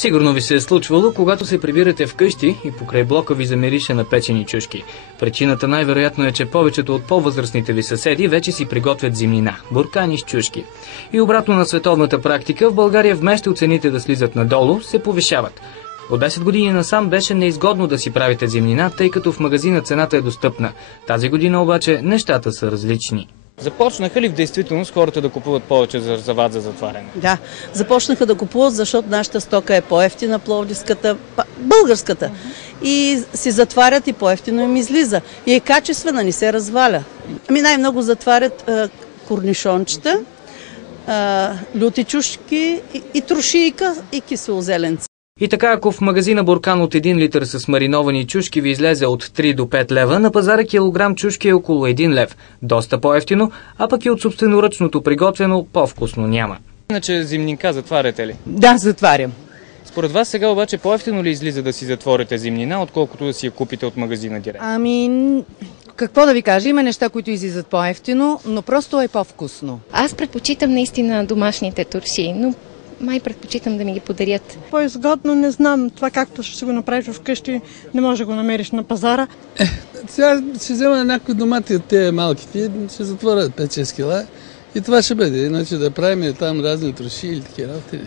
Сигурно ви се е случвало, когато се прибирате вкъщи и покрай блока ви замирише на печени чушки. Причината най-вероятно е, че повечето от по-възрастните ви съседи вече си приготвят зимнина – буркани с чушки. И обратно на световната практика, в България вместо цените да слизат надолу, се повишават. От 10 години насам беше неизгодно да си правите зимнина, тъй като в магазина цената е достъпна. Тази година обаче нещата са различни. Започнаха ли в действителност хората да купуват повече зарзават за затваряне? Да, започнаха да купуват, защото нашата стока е по-евтина, пловдивската, българската. И си затварят и по-евтино им излиза. И е качествена, не се разваля. Най-много затварят корнишончета, люти чушки и трошийка и киселозеленца. И така, ако в магазина буркан от 1 литър с мариновани чушки ви излезе от 3 до 5 лева, на пазара килограм чушки е около 1 лев. Доста по-евтино, а пък и от собственоръчното приготвено по-вкусно няма. Иначе зимнинка затваряте ли? Да, затварям. Според вас сега обаче по-евтино ли излиза да си затворите зимнина, отколкото да си я купите от магазина директно? Какво да ви кажа, има неща, които излизат по-евтино, но просто е по-вкусно. Аз предпочитам наистина домашните турши, но май предпочитам да ми ги подарят. По-изгодно не знам. Това както ще го направиш вкъщи, не може да го намериш на пазара. Сега ще взема някои домати от тези малките, ще затворят 5-6 кила и това ще бъде. Иначе да правим там разни троши или такива работи.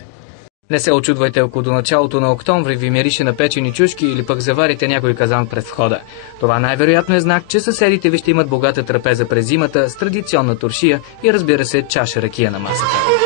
Не се очудвайте, ако до началото на октомври ви мирише на печени чушки или пък заварите някой казан пред входа. Това най-вероятно е знак, че съседите ви ще имат богата трапеза през зимата с традиционна туршия и разбира се чаша ракия на масата.